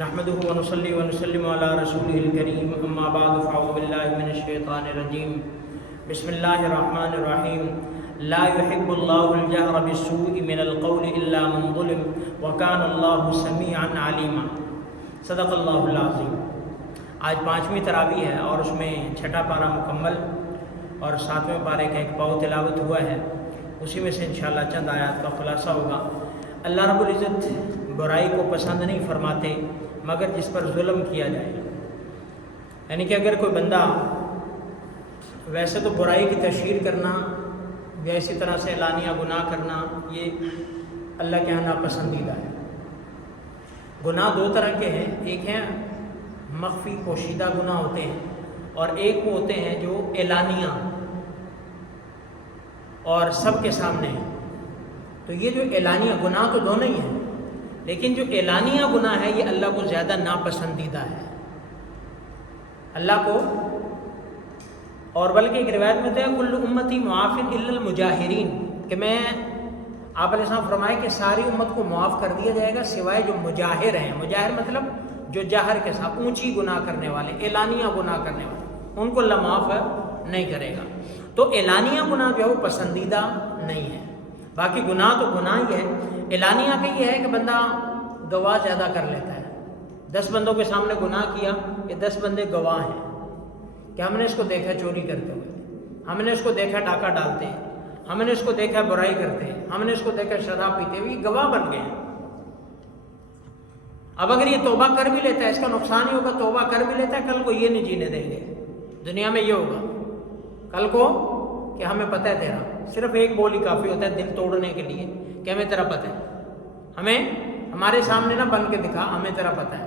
نحمده ونصلي ونسلم على رسوله الكريم اما بعد فاعوذ بالله من الشيطان الرجيم بسم الله الرحمن الرحيم لا يحب الله الجهر بالسوء من القول الا من ظلم وكان الله سميعا عليما صدق اللہ العظیم۔ آج 5ویں تراویح ہے اور اس میں 6واں پارہ مکمل اور 7ویں پارے کا ایک پاؤ تلاوت ہوا ہے، اسی میں سے انشاءاللہ چند آیات کا خلاصہ ہوگا۔ اللہ رب العزت برائی کو پسند نہیں فرماتے مگر جس پر ظلم کیا جائے، یعنی کہ اگر کوئی بندہ ویسے تو برائی کی تشہیر کرنا یا اسی طرح سے اعلانیہ گناہ کرنا یہ اللہ کے یہاں ناپسندیدہ ہے۔ گناہ دو طرح کے ہیں، ایک ہیں مخفی پوشیدہ گناہ ہوتے ہیں اور ایک وہ ہوتے ہیں جو اعلانیہ اور سب کے سامنے ہیں۔ تو یہ جو اعلانیہ گناہ تو دونوں ہی ہیں، لیکن جو اعلانیہ گناہ ہے یہ اللہ کو زیادہ ناپسندیدہ ہے اللہ کو۔ اور بلکہ ایک روایت میں تو ہے کل امتی معافن الا المجاہرین، کہ میں آپ علیہ السلام فرمائے کہ ساری امت کو معاف کر دیا جائے گا سوائے جو مجاہر ہیں۔ مجاہر مطلب جو جہر کے ساتھ اونچی گناہ کرنے والے، اعلانیہ گناہ کرنے والے، ان کو اللہ معاف نہیں کرے گا۔ تو اعلانیہ گناہ جو ہے وہ پسندیدہ نہیں ہے، باقی گناہ تو گناہ ہی ہے۔ اعلانیہ کا یہ ہے کہ بندہ گواہ زیادہ کر لیتا ہے، 10 بندوں کے سامنے گناہ کیا، یہ 10 بندے گواہ ہیں کہ ہم نے اس کو دیکھا چوری کرتے ہوئے، ہم نے اس کو دیکھا ڈاکہ ڈالتے ہیں، ہم نے اس کو دیکھا برائی کرتے ہیں، ہم نے اس کو دیکھا شراب پیتے ہوئے، یہ گواہ بن گئے ہیں۔ اب اگر یہ توبہ کر بھی لیتا ہے اس کا نقصان ہی ہوگا، توبہ کر بھی لیتا ہے کل کو یہ نہیں جینے دیں گے، دنیا میں یہ ہوگا کل کو کہ ہمیں پتہ ہے تیرا، صرف ایک بول ہی کافی ہوتا ہے دل توڑنے کے لیے کہ ہمیں تیرا پتہ ہے، ہمیں ہمارے سامنے نہ بن کے دکھا، ہمیں تیرا پتہ ہے۔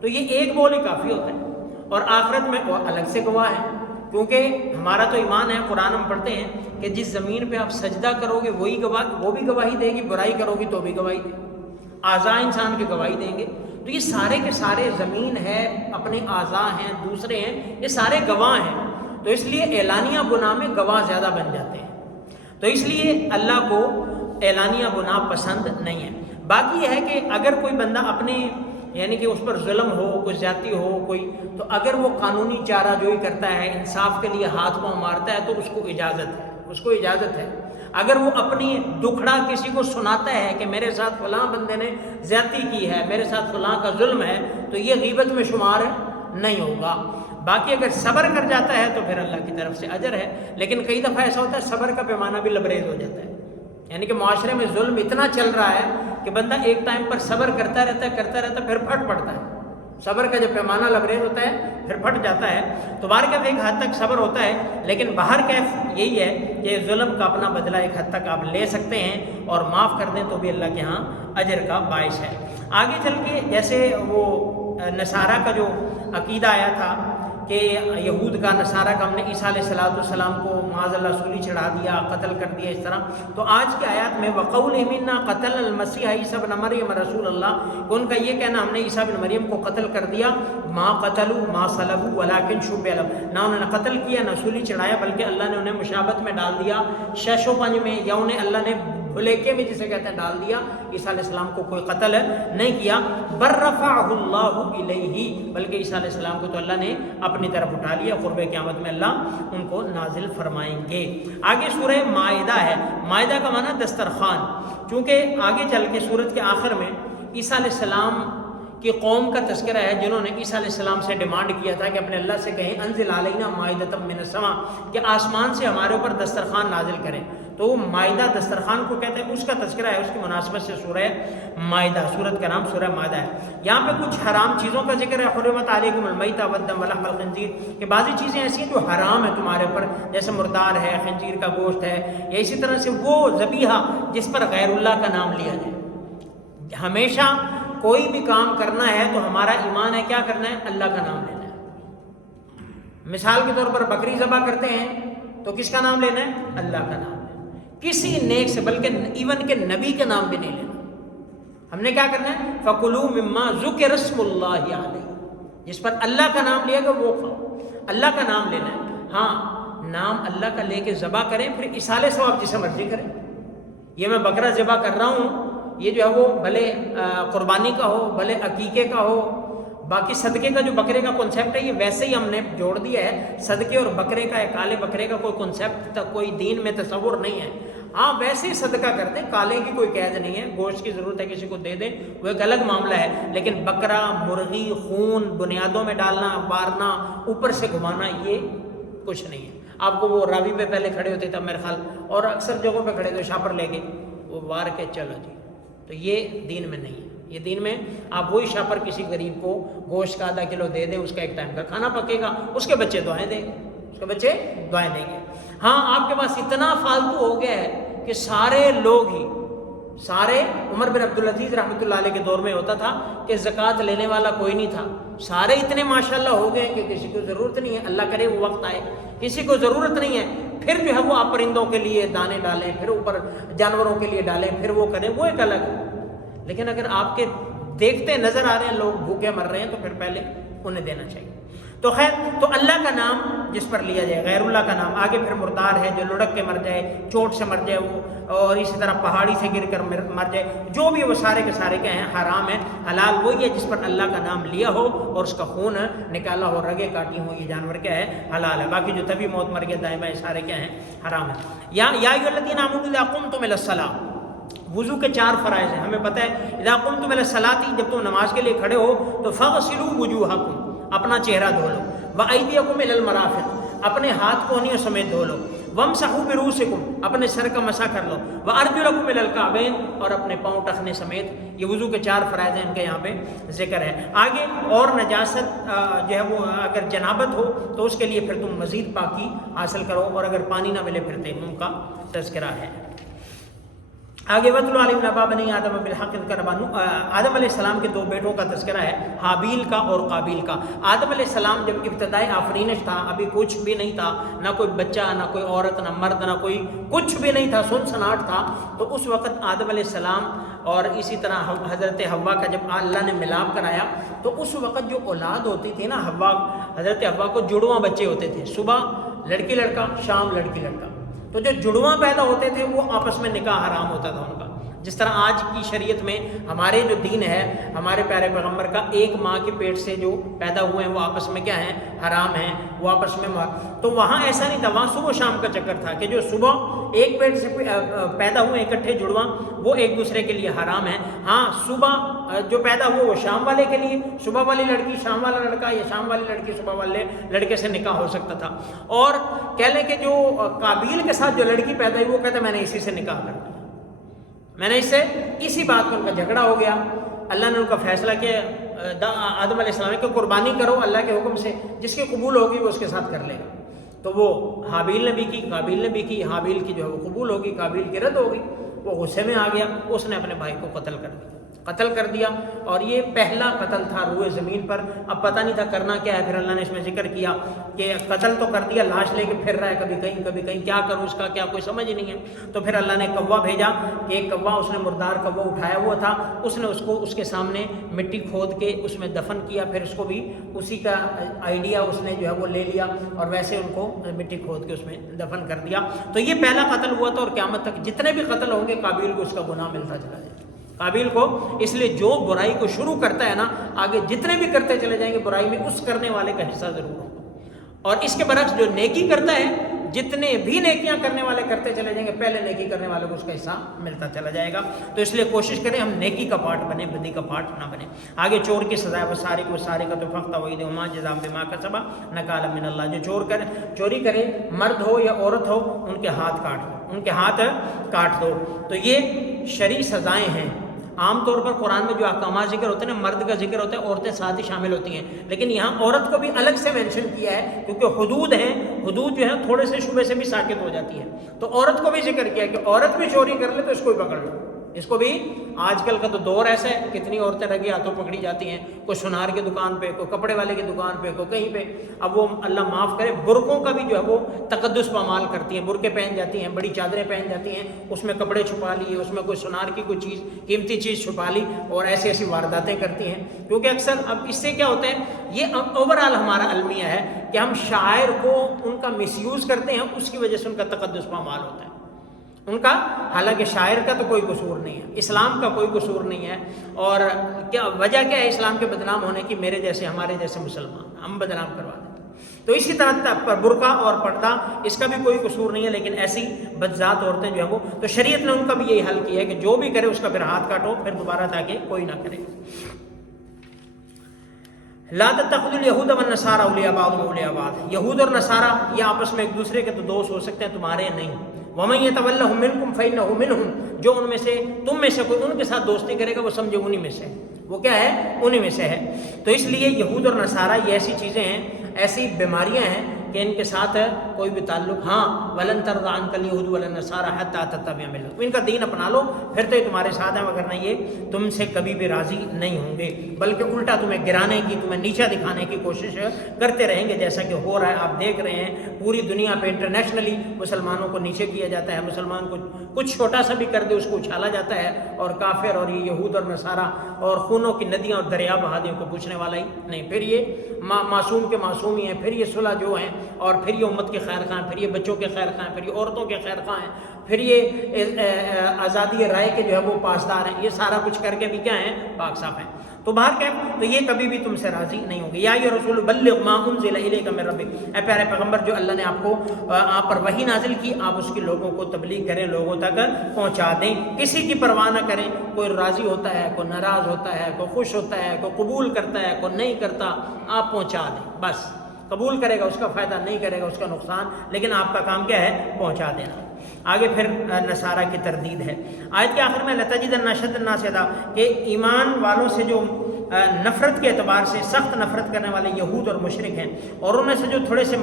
تو یہ ایک بول ہی کافی ہوتا ہے، اور آخرت میں وہ الگ سے گواہ ہے، کیونکہ ہمارا تو ایمان ہے، قرآن ہم پڑھتے ہیں کہ جس زمین پہ آپ سجدہ کرو گے وہی گواہ، وہ بھی گواہی دے گی، برائی کرو گی تو بھی گواہی دے گی، اعضاء انسان کی گواہی دیں گے۔ تو یہ سارے کے سارے زمین ہے، اپنے اعضاء ہیں، دوسرے ہیں، یہ سارے گواہ ہیں۔ تو اس لیے اعلانیہ گناہ میں گواہ زیادہ بن جاتے ہیں، تو اس لیے اللہ کو اعلانیہ گناہ پسند نہیں ہے۔ باقی یہ ہے کہ اگر کوئی بندہ اپنے یعنی کہ اس پر ظلم ہو، کوئی زیادتی ہو کوئی، تو اگر وہ قانونی چارہ جوئی کرتا ہے، انصاف کے لیے ہاتھ پاؤں مارتا ہے تو اس کو اجازت ہے، اس کو اجازت ہے۔ اگر وہ اپنی دکھڑا کسی کو سناتا ہے کہ میرے ساتھ فلاں بندے نے زیادتی کی ہے، میرے ساتھ فلاں کا ظلم ہے، تو یہ غیبت میں شمار نہیں ہوگا۔ باقی اگر صبر کر جاتا ہے تو پھر اللہ کی طرف سے اجر ہے، لیکن کئی دفعہ ایسا ہوتا ہے صبر کا پیمانہ بھی لبریز ہو جاتا ہے، یعنی کہ معاشرے میں ظلم اتنا چل رہا ہے کہ بندہ ایک ٹائم پر صبر کرتا رہتا ہے پھر پھٹ پڑتا ہے۔ صبر کا جب پیمانہ لبریز ہوتا ہے پھر پھٹ جاتا ہے۔ تو بہر کیف ایک حد تک صبر ہوتا ہے، لیکن بہر کیف یہی ہے کہ ظلم کا اپنا بدلہ ایک حد تک آپ لے سکتے ہیں، اور معاف کر دیں تو بھی اللہ کے ہاں اجر کا باعث ہے۔ آگے چل کے جیسے وہ نصارہ کا جو عقیدہ آیا تھا کہ یہود کا نصارہ کا ہم نے عیسیٰ علیہ السلام کو معاذ اللہ سولی چڑھا دیا، قتل کر دیا، اس طرح، تو آج کی آیات میں وَقَوْلِهِمْ إِنَّا قَتَلْنَا الْمَسِيحَ عِيسَىٰ ابْنَ مَرْيَمَ رسول اللہ، کہ ان کا یہ کہنا ہم نے عیسیٰ بن مریم کو قتل کر دیا، ما قتلوا ما صلبوا ولكن شُبِّهَ لَهُمْ، نہ انہوں نے قتل کیا نہ سولی چڑھایا، بلکہ اللہ نے انہیں مشابت میں ڈال دیا، شش و پنج میں، یا انہیں اللہ نے بھلیکے میں جسے کہتے ہیں ڈال دیا۔ عیسیٰ علیہ السلام کو کوئی قتل نہیں کیا، بر رفعہ اللہ الیہ، بلکہ عیسیٰ علیہ السلام کو تو اللہ نے اپنی طرف اٹھا لیا، قرب قیامت میں اللہ ان کو نازل فرمائیں گے۔ آگے سورہ مائدہ ہے، مائدہ کا معنی دسترخوان، چونکہ آگے چل کے سورت کے آخر میں عیسیٰ علیہ السلام کی قوم کا تذکرہ ہے جنہوں نے عیسیٰ علیہ السلام سے ڈیمانڈ کیا تھا کہ اپنے اللہ سے کہیں انزل علینا مائدۃ من السماء، کہ آسمان سے ہمارے اوپر دسترخوان نازل کریں۔ تو وہ مائدہ دسترخوان کو کہتے ہیں، اس کا تذکرہ ہے، اس کی مناسبت سے سورہ مائدہ، سورت کا نام سورہ مائدہ ہے۔ یہاں پہ کچھ حرام چیزوں کا ذکر ہے، حرمت علیکم المیتۃ والدم ولحم الخنزیر، کہ بعضی چیزیں ایسی ہیں جو حرام ہیں تمہارے اوپر، جیسے مردار ہے، خنزیر کا گوشت ہے، یا اسی طرح سے وہ ذبیحہ جس پر غیر اللہ کا نام لیا جائے۔ ہمیشہ کوئی بھی کام کرنا ہے تو ہمارا ایمان ہے کیا کرنا ہے؟ اللہ کا نام لینا ہے۔ مثال کے طور پر بکری ذبح کرتے ہیں تو کس کا نام لینا ہے؟ اللہ کا نام لینا، کسی نیک سے، بلکہ ایون کہ نبی کا نام بھی نہیں لینا۔ ہم نے کیا کرنا ہے؟ فَكُلُوا مِمَّا ذُكِرَ اسْمُ اللَّهِ عَلَيْهِ، جس پر اللہ کا نام لیا گا وہ کھاؤ، اللہ کا نام لینا ہے۔ ہاں، نام اللہ کا لے کے ذبح کریں، پھر اصالِ ثواب جسے مرضی کریں۔ یہ میں بکرا ذبح کر رہا ہوں، یہ جو ہے وہ بھلے قربانی کا ہو، بھلے عقیقے کا ہو، باقی صدقے کا جو بکرے کا کنسیپٹ ہے یہ ویسے ہی ہم نے جوڑ دیا ہے. صدقے اور بکرے کا کالے بکرے کا کوئی کنسیپٹ کوئی دین میں تصور نہیں ہے. ہاں ویسے ہی صدقہ کر دیں, کالے کی کوئی قید نہیں ہے, گوشت کی ضرورت ہے کسی کو دے دیں وہ ایک الگ معاملہ ہے. لیکن بکرا, مرغی, خون بنیادوں میں ڈالنا, مارنا, اوپر سے گھمانا یہ کچھ نہیں ہے. آپ کو وہ راوی پہ پہلے کھڑے ہوتے تھے میرے خیال, اور اکثر جگہوں پہ کھڑے تھے شاپر لے کے وہ وار کے چلو جی, تو یہ دین میں نہیں ہے. یہ دین میں آپ وہی شاپر کسی غریب کو گوشت کا آدھا کلو دے دیں, اس کا ایک ٹائم کا کھانا پکے گا, اس کے بچے دعائیں دیں گے, اس کے بچے دعائیں دیں گے. ہاں آپ کے پاس اتنا فالتو ہو گیا ہے کہ سارے لوگ ہی, سارے عمر بن عبدالعزیز رحمۃ اللہ علیہ کے دور میں ہوتا تھا کہ زکوٰۃ لینے والا کوئی نہیں تھا. سارے اتنے ماشاءاللہ ہو گئے کہ کسی کو ضرورت نہیں ہے. اللہ کرے وہ وقت آئے کسی کو ضرورت نہیں ہے, پھر جو ہے وہ آپ پرندوں کے لیے دانے ڈالیں, پھر اوپر جانوروں کے لیے ڈالیں, پھر وہ کریں, وہ ایک الگ ہے. لیکن اگر آپ کے دیکھتے نظر آ رہے ہیں لوگ بھوکے مر رہے ہیں تو پھر پہلے انہیں دینا چاہیے. تو خیر, تو اللہ کا نام جس پر لیا جائے, غیر اللہ کا نام. آگے پھر مردار ہے جو لڑک کے مر جائے, چوٹ سے مر جائے وہ, اور اسی طرح پہاڑی سے گر کر مر جائے, جو بھی وہ سارے کے سارے کیا ہیں حرام ہیں. حلال وہی ہے جس پر اللہ کا نام لیا ہو اور اس کا خون نکالا ہو, رگیں کاٹی ہوں, یہ جانور کیا ہے حلال ہے. باقی جو تبھی موت مر گیا دائیں بائیں سارے کیا ہیں حرام ہیں. یا ایھا الذین آمنوا اذا قمتم الی الصلاۃ, وضو کے 4 فرائض ہیں ہمیں پتہ ہے. اذا قمتم الی الصلاۃ, جب تم نماز کے لیے کھڑے ہو تو فاغسلوا وجوہکم, اپنا چہرہ دھو لو, وایدیکم الی المرافق, اپنے ہاتھ کونیوں سمیت دھو لو, وامسحوا برؤوسکم, اپنے سر کا مسح کر لو, وارجلکم الی الکعبین, اور اپنے پاؤں ٹخنے سمیت. یہ وضو کے 4 فرائض ہیں, ان کے یہاں پہ ذکر ہے. آگے اور نجاست جو ہے وہ اگر جنابت ہو تو اس کے لیے پھر تم مزید پاکی حاصل کرو, اور اگر پانی نہ ملے پھر تیمم کا تذکرہ ہے. آگے وَاتْلُ عَلَيْهِمْ نَبَأَ بَنِي آدَمَ بِالْحَقِّ إِذْ قَرَّبَا, آدم علیہ السلام کے 2 بیٹوں کا تذکرہ ہے, حابیل کا اور قابیل کا. آدم علیہ السلام جب ابتدائی آفرینش تھا, ابھی کچھ بھی نہیں تھا, نہ کوئی بچہ, نہ کوئی عورت, نہ مرد, نہ کوئی کچھ بھی نہیں تھا, سن سناٹ تھا. تو اس وقت آدم علیہ السلام اور اسی طرح حضرت حوا کا جب اللہ نے ملاپ کرایا تو اس وقت جو اولاد ہوتی تھی نا, حضرت حوا کو جڑواں بچے ہوتے تھے, صبح لڑکی لڑکا, شام لڑکی لڑکا. تو جو جڑواں پیدا ہوتے تھے وہ آپس میں نکاح حرام ہوتا تھا ان کا. جس طرح آج کی شریعت میں ہمارے جو دین ہے, ہمارے پیارے پیغمبر کا, ایک ماں کے پیٹ سے جو پیدا ہوئے ہیں وہ آپس میں کیا ہیں حرام ہیں, وہ آپس میں تو وہاں ایسا نہیں تھا. وہاں صبح شام کا چکر تھا کہ جو صبح ایک پیٹ سے پیدا ہوئے اکٹھے جڑواں, وہ ایک دوسرے کے لیے حرام ہیں. ہاں صبح جو پیدا ہوا وہ شام والے کے لیے, صبح والی لڑکی شام والا لڑکا, یا شام والی لڑکی صبح والے لڑکے سے نکاح ہو سکتا تھا. اور کہہ لیں کہ جو قابیل کے ساتھ جو لڑکی پیدا ہوئی وہ کہتے میں نے اسی سے نکاح کر دیا, میں نے اس سے, اسی بات پر ان کا جھگڑا ہو گیا. اللہ نے ان کا فیصلہ کیا, آدم علیہ السلام کو قربانی کرو اللہ کے حکم سے, جس کی قبول ہوگی وہ اس کے ساتھ کر لے گا. تو وہ حابیل نے بھی کی, قابیل نے بھی کی. حابیل کی جو ہے وہ قبول ہوگی, قابیل کی رد ہوگی. وہ غصے میں آ گیا, اس نے اپنے بھائی کو قتل کر دیا. اور یہ پہلا قتل تھا روئے زمین پر. اب پتہ نہیں تھا کرنا کیا ہے, پھر اللہ نے اس میں ذکر کیا کہ قتل تو کر دیا, لاش لے کے پھر رہا ہے کبھی کہیں کبھی کہیں, کیا کروں اس کا, کیا کوئی سمجھ ہی نہیں ہے. تو پھر اللہ نے کوا بھیجا کہ ایک کوا, اس نے مردار کوا اٹھایا ہوا تھا, اس نے اس کو اس کے سامنے مٹی کھود کے اس میں دفن کیا. پھر اس کو بھی اسی کا آئیڈیا اس نے جو ہے وہ لے لیا اور ویسے ان کو مٹی کھود کے اس میں دفن کر دیا. تو یہ پہلا قتل ہوا تھا, اور قیامت تک جتنے بھی قتل ہوں گے قابیل کو اس کا گناہ ملتا چلا جائے گا. قابیل کو, اس لیے جو برائی کو شروع کرتا ہے نا, آگے جتنے بھی کرتے چلے جائیں گے برائی میں اس کرنے والے کا حصہ ضرور ہوگا. اور اس کے برعکس جو نیکی کرتا ہے, جتنے بھی نیکیاں کرنے والے کرتے چلے جائیں گے, پہلے نیکی کرنے والے کو اس کا حصہ ملتا چلا جائے گا. تو اس لیے کوشش کریں ہم نیکی کا پارٹ بنے, بدی کا پارٹ نہ بنے. آگے چور کی سزا ہے, وہ سارے کا تو فقط وہی دے ما جزاء بما کسب نکالا من اللہ. جو چوری کرے, مرد ہو یا عورت ہو, ان کے ہاتھ کاٹ دو. تو یہ شرعی سزائیں ہیں. عام طور پر قرآن میں جو احکامات ذکر ہوتے ہیں نا, مرد کا ذکر ہوتا ہے, عورتیں ساتھ ہی شامل ہوتی ہیں. لیکن یہاں عورت کو بھی الگ سے مینشن کیا ہے, کیونکہ حدود ہیں, حدود جو ہے تھوڑے سے شبے سے بھی ساکت ہو جاتی ہے. تو عورت کو بھی ذکر کیا ہے کہ عورت بھی چوری کر لے تو اس کو بھی پکڑ لو. اس کو بھی, آج کل کا تو دور ایسا ہے, کتنی عورتیں رگے ہاتھوں پکڑی جاتی ہیں, کوئی سونار کی دکان پہ, کوئی کپڑے والے کی دکان پہ, کوئی کہیں پہ. اب وہ اللہ معاف کرے, برقعوں کا بھی جو ہے وہ تقدس پامال کرتی ہیں, برقعے پہن جاتی ہیں, بڑی چادریں پہن جاتی ہیں, اس میں کپڑے چھپا لیے, اس میں کوئی سونار کی کوئی چیز, قیمتی چیز چھپا لی, اور ایسی وارداتیں کرتی ہیں. کیونکہ اکثر اب اس سے کیا ہوتا ہے, یہ اوور آل ہمارا المیہ ہے کہ ہم شاعر کو ان کا مس یوز کرتے ہیں, اس کی وجہ سے ان کا تقدس پامال ہوتا ہے. ان کا، حالانکہ شاعر کا تو کوئی قصور نہیں ہے، اسلام کا کوئی قصور نہیں ہے. اور کیا وجہ کیا ہے اسلام کے بدنام ہونے کی؟ میرے جیسے، ہمارے جیسے مسلمان ہم بدنام کروا دیتے. تو اسی طرح برقع اور پردہ اس کا بھی کوئی قصور نہیں ہے، لیکن ایسی بدذات عورتیں جو ہے وہ، تو شریعت نے ان کا بھی یہی حل کیا ہے کہ جو بھی کرے اس کا پھر ہاتھ کاٹو، پھر دوبارہ تاکہ کوئی نہ کرے. لا تتخذوا اليهود والنصارى اولیاء بعضهم اولیاء بعض، یہود اور نصارہ یہ آپس میں ایک دوسرے کے تو دوست ہو سکتے ہیں، تمہارے نہیں. ومن يتولهم منكم فانه منهم، جو ان میں سے، تم میں سے کوئی ان کے ساتھ دوستی کرے گا وہ سمجھو انہی میں سے، وہ کیا ہے؟ انہی میں سے ہے. تو اس لیے یہود اور نصارہ یہ ایسی چیزیں ہیں، ایسی بیماریاں ہیں کہ ان کے ساتھ کوئی بھی تعلق. ہاں ولن ترضى عنك اليهود ولا النصارى حتى تتبع ملتهم، ان کا دین اپنا لو پھر تو یہ تمہارے ساتھ ہیں، وگرنہ یہ تم سے کبھی بھی راضی نہیں ہوں گے، بلکہ الٹا تمہیں گرانے کی، تمہیں نیچا دکھانے کی کوشش کرتے رہیں گے، جیسا کہ ہو رہا ہے. آپ دیکھ رہے ہیں پوری دنیا پہ انٹرنیشنلی مسلمانوں کو نیچے کیا جاتا ہے، مسلمان کو کچھ چھوٹا سا بھی کر دے اس کو اچھالا جاتا ہے، اور کافر اور یہ یہود اور نصارہ اور خونوں کی ندیاں اور دریا بہا دیں، کو پوچھنے والا ہی نہیں. پھر یہ معصوم کے معصوم ہی ہیں، پھر یہ صلح جو ہیں، اور پھر یہ امت کے خیر خواہ ہیں، پھر یہ بچوں کے خیر خواہ ہیں، پھر یہ عورتوں کے خیر خواہ ہیں، پھر یہ آزادی رائے کے جو ہے وہ پاسدار ہیں. یہ سارا کچھ کر کے بھی کیا ہیں؟ پاک صاف ہیں. تو باہر کیا؟ تو یہ کبھی بھی تم سے راضی نہیں ہوں گے. یا ایھا رسول بلغ ما انزل الیک من ربک، اے پیارے پیغمبر جو اللہ نے آپ پر وحی نازل کی، آپ اس کی لوگوں کو تبلیغ کریں، لوگوں تک پہنچا دیں. کسی کی پرواہ نہ کریں، کوئی راضی ہوتا ہے، کوئی ناراض ہوتا ہے، کوئی خوش ہوتا ہے، کوئی قبول کرتا ہے، کوئی نہیں کرتا، آپ پہنچا دیں. بس قبول کرے گا اس کا فائدہ، نہیں کرے گا اس کا نقصان، لیکن آپ کا کام کیا ہے؟ پہنچا دینا. آگے پھر نصارہ کی تردید ہے آیت کے آخر میں، لَتَجِدَنَّ أَشَدَّ النَّاسِ عَدَاوَةً، کہ ایمان والوں سے جو نفرت کے اعتبار سے سخت نفرت کرنے والے یہود اور مشرک ہیں، اور ان میں سے جو تھوڑے سے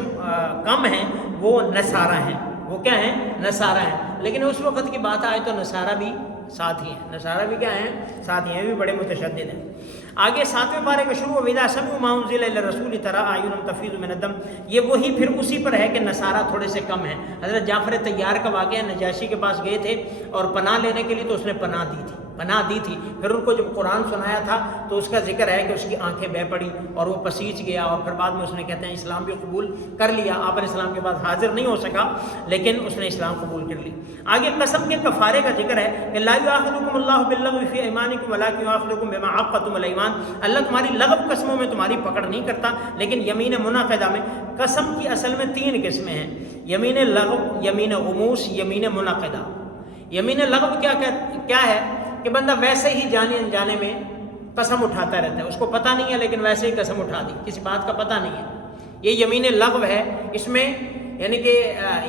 کم ہیں وہ نصارہ ہیں. وہ کیا ہیں؟ نصارہ ہیں. لیکن اس وقت کی بات آئے تو نصارہ بھی ساتھ ہی ہیں، نصارہ بھی کیا ہیں؟ ساتھ ہی ہیں، بھی بڑے متشدد ہیں. آگے 7ویں پارے کا شروع، وَإِذَا سَمِعُوا مَا أُنزِلَ إِلَى الرَّسُولِ تَرَىٰ أَعْيُنَهُمْ تَفِيضُ مِنَ الدَّمْعِ، یہ وہی پھر اسی پر ہے کہ نصارہ تھوڑے سے کم ہیں. حضرت جعفر طیار کا واقعہ، نجاشی کے پاس گئے تھے اور پناہ لینے کے لیے، تو اس نے پناہ دی تھی. پھر ان کو جب قرآن سنایا تھا تو اس کا ذکر ہے کہ اس کی آنکھیں بہہ پڑی اور وہ پسیج گیا، اور پھر بعد میں اس نے کہتے ہیں اسلام بھی قبول کر لیا. آپ علیہ السلام کے بعد حاضر نہیں ہو سکا، لیکن اس نے اسلام قبول کر لی. آگے قسم کے کفارے کا ذکر ہے کہ لا یؤاخذکم اللہ باللغو فی ایمانکم ولکن یؤاخذکم بما عقدتم الایمان، اللہ تمہاری لغو قسموں میں تمہاری پکڑ نہیں کرتا، لیکن یمین منعقدہ میں. قسم کی اصل میں 3 قسمیں ہیں، یمین لغو، یمین غموس، یمین منعقدہ. یمین لغو کیا ہے کہ بندہ ویسے ہی جانے انجانے میں قسم اٹھاتا رہتا ہے، اس کو پتہ نہیں ہے لیکن ویسے ہی قسم اٹھا دی، کسی بات کا پتہ نہیں ہے. یہ یمین لغو ہے. اس میں یعنی کہ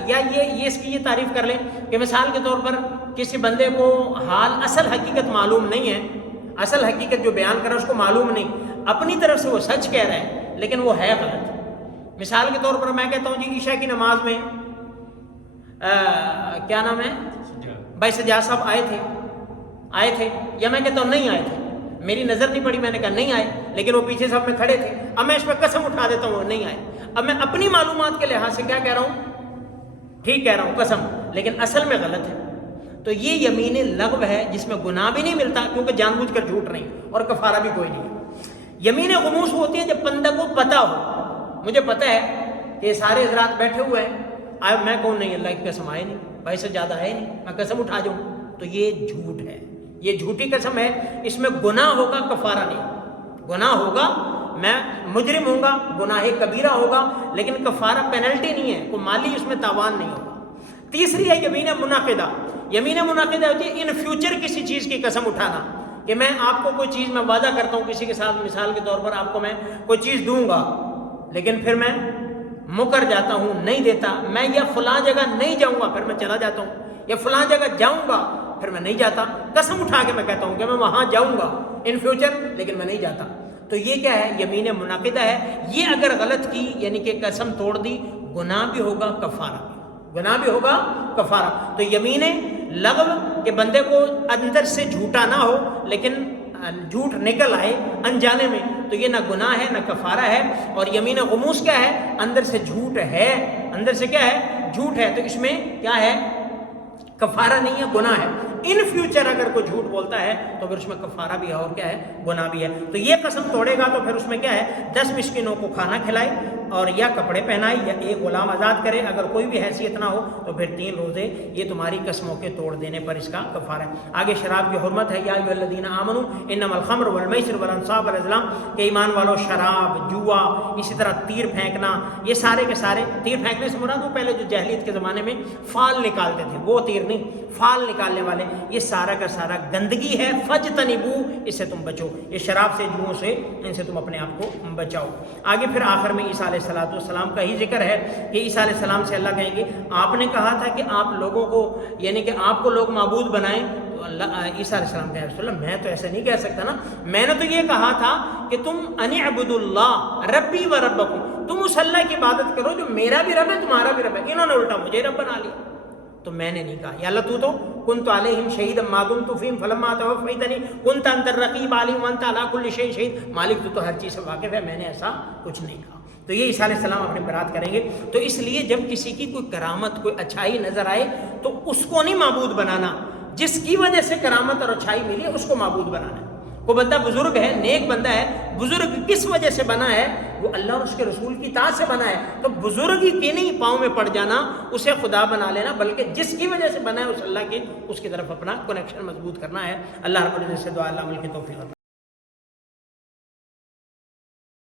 یا یہ اس کی یہ تعریف کر لیں کہ مثال کے طور پر کسی بندے کو حال اصل حقیقت معلوم نہیں ہے، اصل حقیقت جو بیان کر رہا ہے اس کو معلوم نہیں، اپنی طرف سے وہ سچ کہہ رہا ہے لیکن وہ ہے غلط. مثال کے طور پر میں کہتا ہوں جی عشاء کی نماز میں کیا نام ہے بھائی سجاد صاحب آئے تھے، یا میں کہتا ہوں نہیں آئے تھے، میری نظر نہیں پڑی، میں نے کہا نہیں آئے، لیکن وہ پیچھے صف میں کھڑے تھے. اب میں اس پہ قسم اٹھا دیتا ہوں وہ نہیں آئے. اب میں اپنی معلومات کے لحاظ سے کیا کہہ رہا ہوں؟ ٹھیک کہہ رہا ہوں قسم، لیکن اصل میں غلط ہے. تو یہ یمین لغو ہے جس میں گناہ بھی نہیں ملتا کیونکہ جان بوجھ کر جھوٹ نہیں، اور کفارہ بھی کوئی نہیں. یمین غموس ہوتی ہے جب بندہ کو پتہ ہو، مجھے پتہ ہے کہ سارے حضرات بیٹھے ہوئے ہیں، میں کہوں نہیں اللہ کی قسم آئے نہیں، بھائی سے زیادہ ہے نہیں، میں قسم اٹھا جاؤں، تو یہ جھوٹ ہے، یہ جھوٹی قسم ہے. اس میں گناہ ہوگا، کفارہ نہیں. گناہ ہوگا، میں مجرم ہوں گا، گناہ کبیرہ ہوگا، لیکن کفارہ پینلٹی نہیں ہے، کوئی مالی اس میں تاوان نہیں ہوگا. تیسری ہے یمین منعقدہ. یمین منعقدہ ہوتی ہے ان فیوچر کسی چیز کی قسم اٹھانا، کہ میں آپ کو کوئی چیز میں وعدہ کرتا ہوں کسی کے ساتھ، مثال کے طور پر آپ کو میں کوئی چیز دوں گا، لیکن پھر میں مکر جاتا ہوں، نہیں دیتا. میں یا فلاں جگہ نہیں جاؤں گا، پھر میں چلا جاتا ہوں، یا فلاں جگہ جاؤں گا پھر میں نہیں جاتا. قسم اٹھا کے میں کہتا ہوں کہ میں وہاں جاؤں گا ان فیوچر، لیکن میں نہیں جاتا. تو یہ کیا ہے؟ یمین منعقدہ ہے. یہ اگر غلط کی یعنی کہ قسم توڑ دی، گناہ بھی ہوگا، کفارہ بھی، گناہ بھی ہوگا، کفارہ. تو یمین لغو کہ بندے کو اندر سے جھوٹا نہ ہو لیکن جھوٹ نکل آئے انجانے میں، تو یہ نہ گناہ ہے نہ کفارہ ہے. اور یمین غموس کیا ہے؟ اندر سے جھوٹ ہے، اندر سے کیا ہے؟ جھوٹ ہے. تو اس میں کیا ہے؟ کفارہ نہیں ہے، گناہ ہے. ان فیوچر اگر کوئی جھوٹ بولتا ہے تو پھر اس میں کفارہ بھی ہے اور کیا ہے گناہ بھی ہے. تو یہ قسم توڑے گا تو پھر اس میں کیا ہے 10 مسکینوں کو کھانا کھلائے اور یا کپڑے پہنائے یا ایک غلام آزاد کرے. اگر کوئی بھی حیثیت نہ ہو تو پھر 3 روزے. یہ تمہاری قسموں کے توڑ دینے پر اس کا کفارہ ہے. آگے شراب کی حرمت ہے. یا ایھا الذین آمنوا انما الخمر والمیسر والانصاب والازلام کہ ایمان والو شراب, جوا, اسی طرح تیر پھینکنا, یہ سارے کے سارے. تیر پھینکنے سے مراد وہ پہلے جو جاہلیت کے زمانے میں فال نکالتے تھے وہ تیر نہیں, فال نکالنے والے, یہ سارا کا سارا گندگی ہے. فجتنبو, اس سے تم بچو. یہ شراب سے, جوؤں سے, ان سے تم اپنے آپ کو بچاؤ. آگے پھر آخر میں عیسیٰ علیہ السلام کا ہی ذکر ہے کہ عیسیٰ علیہ السلام سے اللہ کہیں گے آپ نے کہا تھا کہ آپ لوگوں کو یعنی کہ آپ کو لوگ معبود بنائیں. تو اللہ عیسیٰ علیہ السلام کہا رسول اللہ میں تو ایسے نہیں کہہ سکتا نا, میں نے تو یہ کہا تھا کہ تم ان اعبدوا اللہ ربی و ربکم, تم اس اللہ کی عبادت کرو جو میرا بھی رب ہے تمہارا بھی رب ہے. انہوں نے الٹا مجھے رب بنا لیا, تو میں نے نہیں کہا. یا اللہ تو کنت علیہم شہیدا ما دمت فیہم فلما توفیتنی کنت انت الرقیب علیہم وانت علی کل شیء شہید. مالک تو ہر چیز سے واقف ہے, میں نے ایسا کچھ نہیں کہا. تو یہ عیسیٰ علیہ السلام اپنی برات کریں گے. تو اس لیے جب کسی کی کوئی کرامت, کوئی اچھائی نظر آئے تو اس کو نہیں معبود بنانا, جس کی وجہ سے کرامت اور اچھائی ملی ہے اس کو معبود بنانا ہے. وہ بندہ بزرگ ہے, نیک بندہ ہے, بزرگ کس وجہ سے بنا ہے؟ وہ اللہ اور اس کے رسول کی اطاعت سے بنا ہے. تو بزرگ کی نہیں پاؤں میں پڑ جانا, اسے خدا بنا لینا, بلکہ جس کی وجہ سے بنا ہے اس اللہ کے, اس کی طرف اپنا کنیکشن مضبوط کرنا ہے. اللہ رب العزت سے دعا اللہ عمل کی توفیق عطا